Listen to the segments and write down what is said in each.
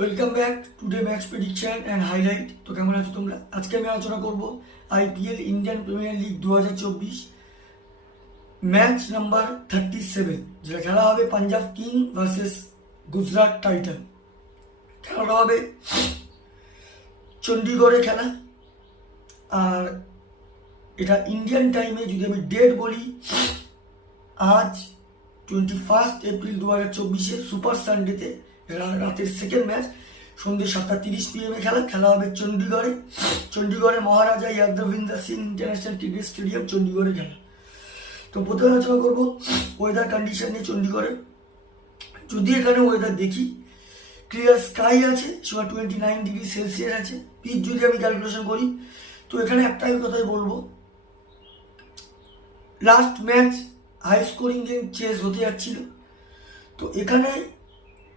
Welcome back today match prediction and highlight. তো কেমন আছো তোমরা? আজকে আমি আলোচনা করব IPL Indian premier league 2024 match number 37, যেটা খেলা হবে Punjab king versus Gujarat Titan. খেলাটা হবে চণ্ডীগড়ে খেলা, আর এটা ইন্ডিয়ান টাইমে যদি আমি ডেট বলি, আজ 21 এপ্রিল 2024 সুপার সানডেতে রাতের সেকেন্ড ম্যাচ সন্ধ্যে 7:30 PM খেলা হবে চণ্ডীগড়ে মহারাজা ইয়াদভিন্দর সিং ইন্টারন্যাশনাল ক্রিকেট স্টেডিয়াম চণ্ডীগড়ে খেলা। তো প্রথমে আলোচনা করবো ওয়েদার কন্ডিশন নিয়ে। চণ্ডীগড়ে যদি এখানে ওয়েদার দেখি, ক্লিয়ার স্কাই আছে, 29°C আছে। পিচ যদি আমি ক্যালকুলেশন করি, তো এখানে একটাই কথাই বলবো, last match high scoring game chase হতে যাচ্ছিল, তো এখানে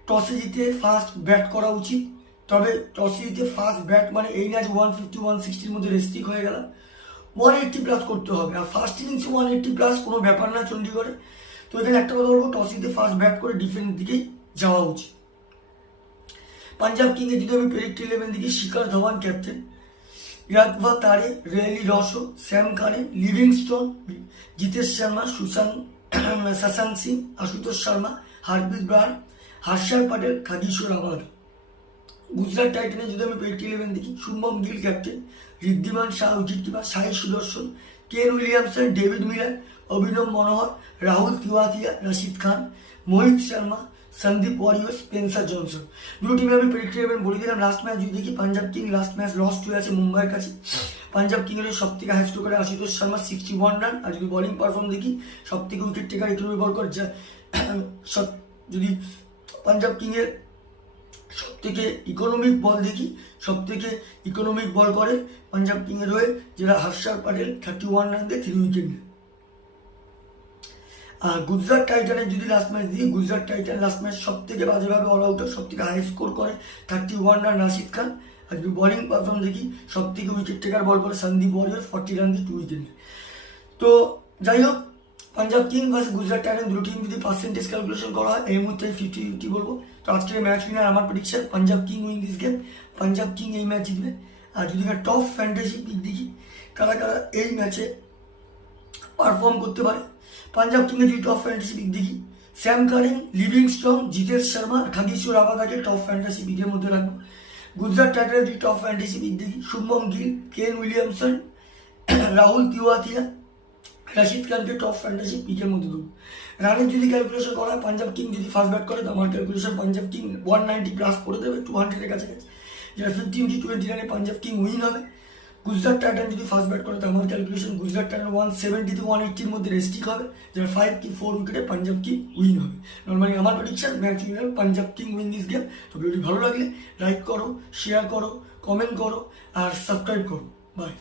টসে জিতে ফার্স্ট ব্যাট করা উচিত। তবে টসে জিতে ফার্স্ট ব্যাট মানে এই ম্যাচ 150-160 মধ্যে রেস্ট্রিক্ট হয়ে গেল, 180+ করতে হবে। আর ফার্স্ট ইনিংসে 180+ কোনো ব্যাপার না চণ্ডীগড়ে। তো এখানে একটা কথা বলবো, টসে জিতে ফার্স্ট ব্যাট করে ডিফেন্সের দিকেই যাওয়া উচিত। পাঞ্জাব কিংয়ে যদি আমি প্রেডিক্ট 11 দেখি, শিখর ধাওয়ান ক্যাপ্টেন, ইয়াদভা তারে, Rilee Rossouw, Sam Curran, Livingstone, Jitesh Sharma, Shashank Singh, Ashutosh Sharma, Hardik Brar, Harshal Patel, খাগেশ্বর রাবাদ। গুজরাট টাইটানে যদি আমি প্রেডিক্ট 11 দেখি, Shubman Gill captain, Wriddhiman Saha wicket keeper, Sai Sudharsan, Kane Williamson, David Miller, Abhinav Manohar, Rahul Tewatia, Rashid Khan, Mohit Sharma, Sandeep Warrier, Spencer Johnson. দুটো টিমে আমি প্রেডিক্ট 11 বলে দিলাম। লাস্ট ম্যাচ যদি দেখি, Punjab king last match lost হয়ে আছে মুম্বাইয়ের কাছে। পাঞ্জাব কিংয়ের সব থেকে হাই স্কোর করে আশুতোষ শর্মা 61 রান। আর যদি বোলিং পারফর্ম দেখি, সব থেকে উইকেট টেকার ইকোনমি বল কর, যদি পাঞ্জাব কিংয়ের সব থেকে ইকোনমিক বল দেখি, সব থেকে ইকোনমিক বল করে পাঞ্জাব কিংয়ের হয়ে, যেটা হর্ষল প্যাটেল 31 রান দিয়ে 3 উইকেট নেয়। আর গুজরাট টাইটানের যদি লাস্ট ম্যাচ দিই, গুজরাট টাইটান লাস্ট ম্যাচ সব থেকে বাজেভাবে অল আউটার, সব থেকে হাই স্কোর করে 31 রান রাশিদ খান। আর যদি বোলিং পারফর্ম দেখি, সব থেকে উইকেট টেকার বল করে সন্দীপ ওয়ারিয়র 40 রান দিয়ে 2 উইকেট নেয়। তো যাই হোক, Punjab king versus Gujarat Titan দুটো টিম যদি পার্সেন্টেজ ক্যালকুলেশন করা হয়, এই মুহূর্তে 50-50 বলবো। তো আজকের ম্যাচ উইনার আমার prediction, Punjab king win this game. Punjab king এই ম্যাচ জিতবে। আর যদি টপ ফ্যান্টাসি পিক দেখি, কারা কারা এই ম্যাচে পারফর্ম করতে পারে, পাঞ্জাব কিংয়ের যদি টপ ফ্যান্টাসি পিক দেখি, Sam Curran, Livingstone, Jitesh Sharma, খাগেশ্বর রাবাদাকে টপ ফ্যান্টাসি পিকের মধ্যে রাখবো। গুজরাট টাইটানের যদি টপ ফ্যান্টাসি পিক দেখি, শুভমন গিল, কেন উইলিয়ামসন, রাহুল তিওয়াতিয়া, রশিদ খানকে টপ ফ্যান্টাসি পিকের মধ্যে দেবো। রানের যদি ক্যালকুলেশন করা হয়, পাঞ্জাব কিং যদি ফার্স্ট ব্যাট করে, তো আমার ক্যালকুলেশন পাঞ্জাব কিং 190+ করে দেবে, 200-এর কাছাকাছি, যেটা 15-20 রানে পাঞ্জাব কিং উইন হবে। গুজরাট টাইটান যদি ফার্স্ট ব্যাট করে, তো আমার ক্যালকুলেশন গুজরাট টাইটান 170-180-র মধ্যে রেস্ট্রিক্ট হবে, যেটা 5-4 উইকেটে পাঞ্জাব কিং উইন হবে। নর্মালি আমার prediction match winner Punjab king win this game. তো ভিডিওটি ভালো লাগলে লাইক করো, শেয়ার করো, কমেন্ট করো আর সাবস্ক্রাইব করো। বাই।